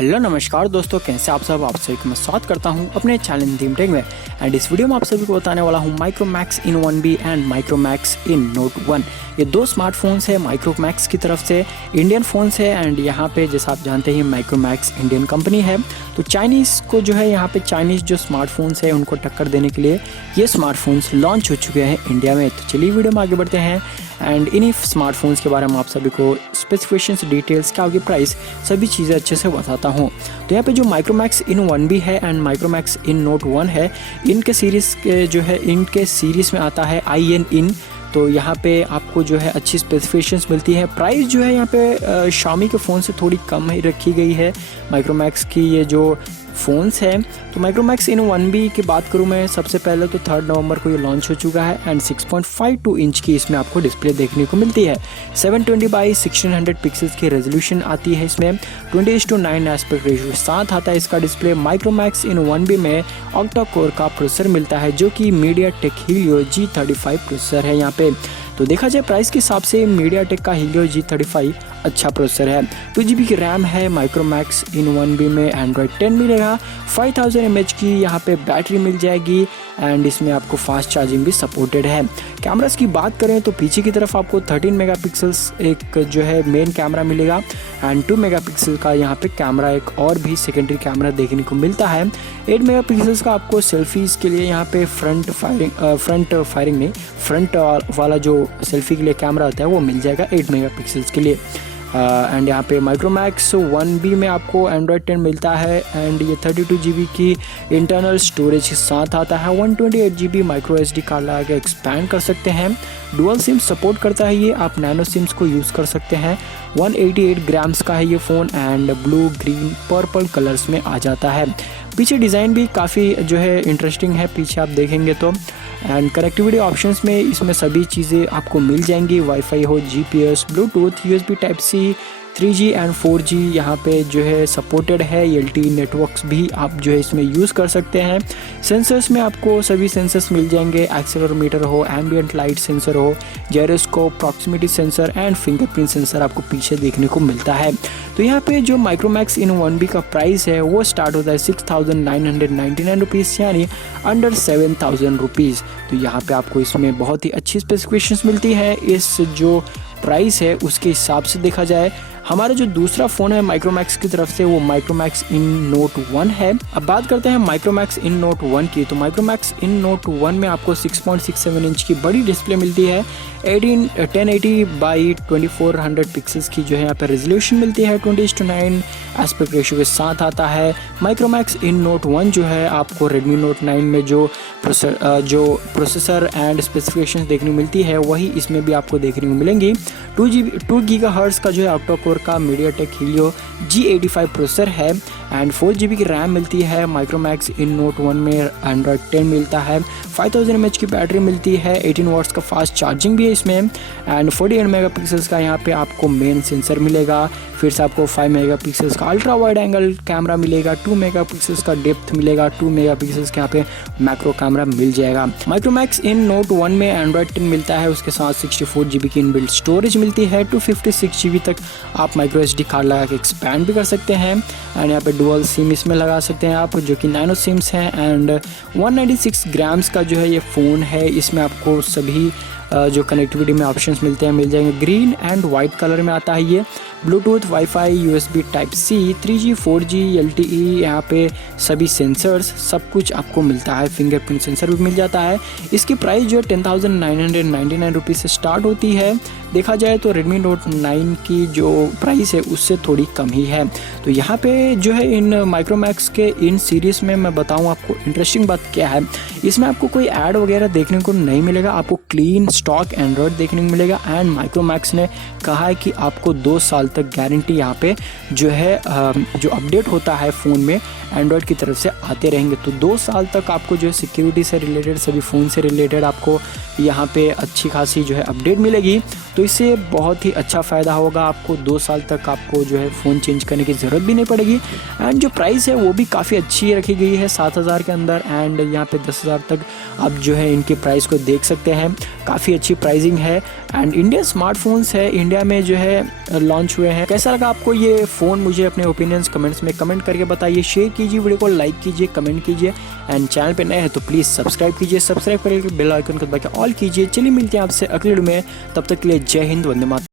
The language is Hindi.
हेलो नमस्कार दोस्तों, कैसे आप सब। आप सभी को मैं स्वागत करता हूं अपने चैनल टीम टेक में। एंड इस वीडियो में आप सभी को बताने वाला हूं Micromax in 1B and Micromax in note 1। ये दो स्मार्टफोन्स है माइक्रोमैक्स की तरफ से, इंडियन फ़ोन्स है। एंड यहाँ पे जैसा आप जानते हैं माइक्रोमैक्स इंडियन कंपनी है, तो चाइनीज़ को जो है यहाँ पे चाइनीज़ जो स्मार्टफोन्स है उनको टक्कर देने के लिए ये स्मार्टफोन्स लॉन्च हो चुके हैं इंडिया में। तो चलिए वीडियो में आगे बढ़ते हैं एंड इन्हीं स्मार्टफोन्स के बारे में आप सभी को स्पेसिफिकेशंस, डिटेल्स, क्या होगी प्राइस, सभी चीज़ें अच्छे से बताता हूँ। तो यहाँ पे जो माइक्रोमैक्स इन 1B है एंड माइक्रोमैक्स इन नोट 1 है, इनके सीरीज़ के जो है इनके सीरीज़ में आता है IN इन। तो यहाँ पे आपको जो है अच्छी स्पेसिफिकेशंस मिलती है। प्राइस जो है यहाँ पे शामी के फ़ोन से थोड़ी कम ही रखी गई है माइक्रोमैक्स की ये जो फ़ोन्स हैं। तो माइक्रोमैक्स इन 1B की बात करूँ मैं, सबसे पहले तो 3 नवंबर को ये लॉन्च हो चुका है एंड 6.52 इंच की इसमें आपको डिस्प्ले देखने को मिलती है। 720x1600 पिक्सल्स की रेजोल्यूशन आती है इसमें। 20:9 एस्पेक्ट रेशियो के साथ आता है इसका डिस्प्ले। माइक्रोमैक्स इन 1B में ऑक्टा कोर का प्रोसेसर मिलता है जो कि MediaTek Helio G35 प्रोसेसर है यहाँ पे। तो देखा जाए प्राइस के हिसाब से MediaTek का Helio G35 अच्छा प्रोसेसर है। 2GB की रैम है माइक्रोमैक्स इन 1B में। एंड्रॉयड 10 मिलेगा। 5000 mAh की यहाँ पे बैटरी मिल जाएगी एंड इसमें आपको फास्ट चार्जिंग भी सपोर्टेड है। कैमरास की बात करें तो पीछे की तरफ आपको 13 मेगापिक्सल्स एक जो है मेन कैमरा मिलेगा एंड 2 मेगापिक्सल का यहाँ पे कैमरा एक और भी सेकेंडरी कैमरा देखने को मिलता है। 8 मेगापिक्सल्स का आपको सेल्फीज़ के लिए यहाँ पे फ्रंट वाला जो सेल्फी के लिए कैमरा होता है वो मिल जाएगा 8 मेगापिक्सल्स के लिए। एंड यहाँ पे माइक्रोमैक्स 1B में आपको एंड्रॉयड 10 मिलता है एंड ये 32GB की इंटरनल स्टोरेज के साथ आता है। 128GB माइक्रो SD कार्ड लगा के एक्सपैंड कर सकते हैं। डुअल सिम सपोर्ट करता है ये, आप नैनो सिम्स को यूज़ कर सकते हैं। 188 ग्राम्स का है ये phone and blue, green, purple colours में आ जाता है। पीछे डिज़ाइन भी काफ़ी जो है इंटरेस्टिंग है, पीछे आप देखेंगे तो। एंड कनेक्टिविटी ऑप्शंस में इसमें सभी चीज़ें आपको मिल जाएंगी। वाईफाई हो, GPS, Bluetooth, USB Type-C, 3G and 4G यहाँ पे जो है सपोर्टेड है। LTE नेटवर्क्स भी आप जो है इसमें यूज़ कर सकते हैं। सेंसर्स में आपको सभी सेंसर्स मिल जाएंगे। एक्सेलरोमीटर हो, एम्बियंट लाइट सेंसर हो, gyroscope, proximity sensor and fingerprint sensor आपको पीछे देखने को मिलता है। तो यहाँ पे जो माइक्रोमैक्स इन 1B का प्राइस है वो स्टार्ट होता है 6,999 रुपीज़, यानी अंडर 7,000 रुपीज़। तो यहाँ पे आपको इसमें बहुत ही अच्छी स्पेसिफिकेशंस मिलती है। इस जो प्राइस है उसके हिसाब से देखा जाए, हमारा जो दूसरा फ़ोन है माइक्रोमैक्स की तरफ से वो माइक्रोमैक्स इन नोट 1 है। अब बात करते हैं माइक्रोमैक्स इन नोट 1 की। तो माइक्रोमैक्स इन नोट 1 में आपको 6.67 इंच की बड़ी डिस्प्ले मिलती है। 1080x2400 पिक्सल्स की जो है यहाँ पर रेजोल्यूशन मिलती है। 20:9 एस्पेक्ट रेशियो के साथ आता है। माइक्रोमैक्स इन नोट 1 जो है आपको रेडमी नोट 9 में जो प्रोसेसर एंड स्पेसिफिकेशंस देखने को मिलती है वही इसमें भी आपको देखने को मिलेंगी। 2 गीगाहर्ट्ज़ का जो है ऑक्टा कोर का MediaTek Helio G85 प्रोसेसर है एंड 4GB की रैम मिलती है। माइक्रोमैक्स इन नोट 1 में एंड्रॉयड 10 मिलता है। 5000 mAh की बैटरी मिलती है। 18 वाट्स का फास्ट चार्जिंग भी है इसमें एंड 48 मेगापिक्सल्स का यहाँ पे आपको मेन सेंसर मिलेगा। फिर से आपको 5 मेगापिक्सल्स का अल्ट्रा वाइड एंगल कैमरा मिलेगा। 2 मेगापिक्सल्स का डेप्थ मिलेगा। 2 मेगापिक्सल्स का यहाँ पे मैक्रो कैमरा मिल जाएगा। माइक्रोमैक्स इन नोट 1 में एंड्रॉयड 10 मिलता है, उसके साथ 64GB की इनबिल्ट स्टोरेज मिलती है। 256GB तक आप माइक्रो SD कार्ड लगा के एक्सपैंड भी कर सकते हैं एंड यहाँ पे डुअल सिम इसमें लगा सकते हैं आप, जो कि नैनो सिम्स हैं। एंड 196 ग्राम्स का जो है ये फ़ोन है, इसमें आपको सभी जो कनेक्टिविटी में ऑप्शंस मिलते हैं मिल जाएंगे। ग्रीन एंड वाइट कलर में आता है ये। Bluetooth, wifi, USB Type-C, 3G, 4G, LTE, यहाँ पे सभी सेंसर्स सब कुछ आपको मिलता है। फिंगरप्रिंट सेंसर भी मिल जाता है। इसकी प्राइस जो है 10,999 रुपीज़ से स्टार्ट होती है। देखा जाए तो रेडमी नोट 9 की जो प्राइस है उससे थोड़ी कम ही है। तो यहाँ पे जो है इन माइक्रोमैक्स के इन सीरीज़ में मैं बताऊँ आपको इंटरेस्टिंग बात क्या है, इसमें आपको कोई ऐड वगैरह देखने को नहीं मिलेगा। आपको क्लीन स्टॉक एंड्रॉयड देखने को मिलेगा एंड माइक्रोमैक्स ने कहा है कि आपको 2 साल तक गारंटी यहाँ पे जो है जो अपडेट होता है फ़ोन में एंड्रॉयड की तरफ से आते रहेंगे। तो 2 साल तक आपको जो है सिक्योरिटी से रिलेटेड, सभी फ़ोन से रिलेटेड आपको यहाँ पे अच्छी खासी जो है अपडेट मिलेगी। तो इससे बहुत ही अच्छा फ़ायदा होगा आपको। 2 साल तक आपको जो है फ़ोन चेंज करने की ज़रूरत भी नहीं पड़ेगी एंड जो प्राइस है वो भी काफ़ी अच्छी रखी गई है 7,000 के अंदर एंड यहाँ पे 10,000 तक आप जो है इनके प्राइस को देख सकते हैं। काफ़ी काफ़ी अच्छी प्राइसिंग है एंड इंडियन स्मार्टफोन्स है, इंडिया में जो है लॉन्च हुए हैं। कैसा लगा आपको ये फ़ोन, मुझे अपने ओपिनियंस कमेंट्स में कमेंट करके बताइए। शेयर कीजिए वीडियो को, लाइक कीजिए, कमेंट कीजिए एंड चैनल पे नए हैं तो प्लीज़ सब्सक्राइब कीजिए। सब्सक्राइब करके बेल आइकन को दबा के ऑल कीजिए। चलिए मिलते हैं आपसे अगले वीडियो में, तब तक के लिए जय हिंद, वंदे मातरम।